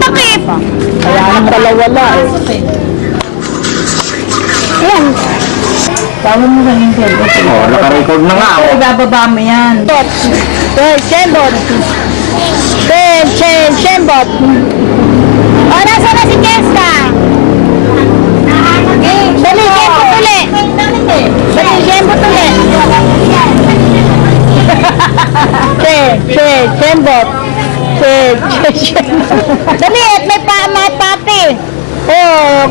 takip. Kaya nang wala. Yan. Tawag mo sa Nintendo. Oh, naka-record na nga. Ay, bababa mo yan. Shembot. Shembot. O, nasa na si Keska? Dali, Shembot uli. Dali, Shembot uli. Shembot. Dali, at may pati. Oh,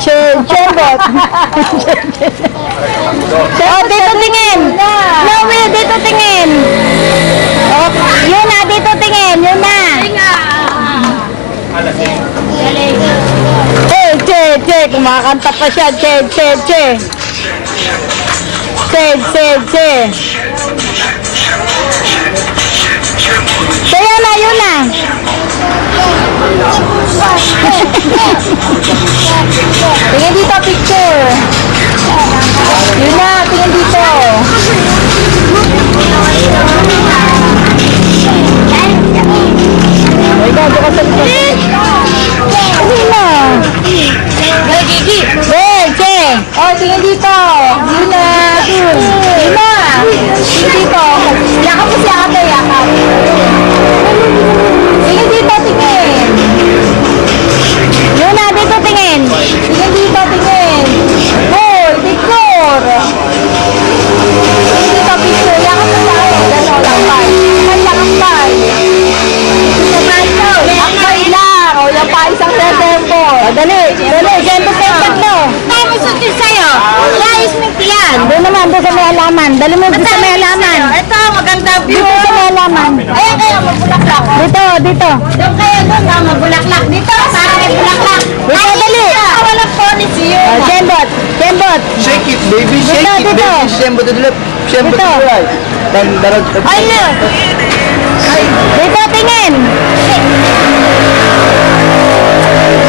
Shembot. Oh, dito tingin. Chloe, dito tingin. Oh, yun na, dito tingin. Yun na. Che. Kumakanta pa siya. Che. So, yun na. Tingin dito, picture. Yun na, tingin dito. Ay, gago ka sa likod. Hindi na. Che. Oh, tingin dito. Yun na. Yun na. Tingin dito. Yakap mo si ate, yakap. Tingin dito, tingin. Yun na, dito tingin. Tingin dito, tingin. Oh, picture. Tingin dito, picture. Yakap mo si ate. Gano'n, lakbay. Lakbay. Lakbay lang. O, yung pa isang tempo. Dali, tempo mo. Ay, may sutis sa'yo. Guys, may tiyan. Doon naman, doon sa may halaman. Dali mo doon sa may halaman. Ito, maganda view. Dito sa may halaman. Ayan kayo, magbulaklak. Dito. Doon kayo, doon. Magbulaklak. Dito, para may bulaklak. Dito, dali. Walang ponies yun. Shembot. Shake it, baby. Shake it, Dito. baby. Shembot to the left. Shembot to the right. Ay, no. Dito, tingin.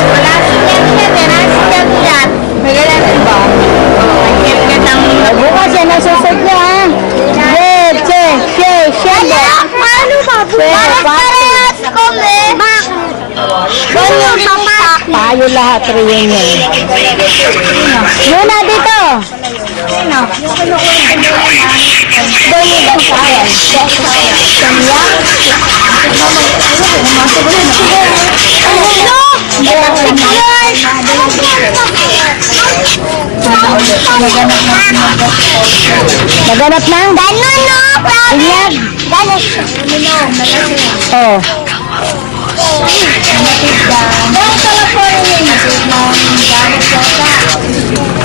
Wala siya yan. Magalasin ba? Bukas yan, nasusod niya, ha? Shembot. Paano ba? Parehas kami. Tayo lahat reunion. Yun na dito. Naganap na? Inyag. Oh.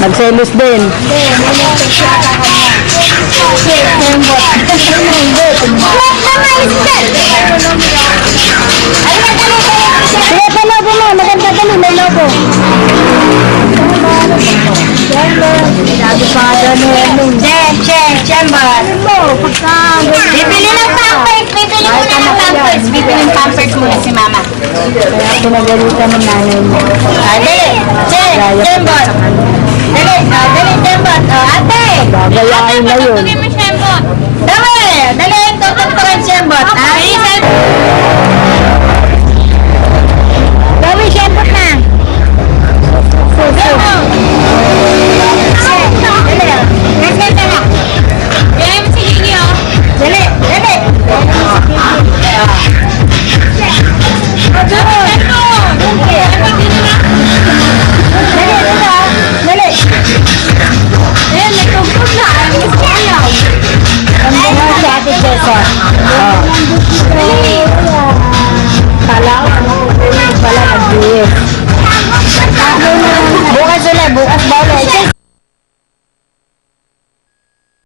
Magselos din. Sige, palobo mo. Maganda dali, may lobo. Bibili ng pampers. Bibili ng pampers muna si mama. Kaya pinagalitan ng nanay mo. Dali, Jembot. Dali, Jembot. Ate. Gagayain na yun. Dali, tutugtugin Jembot. Gawin Jembot na. Kala ko, pala nag-iis.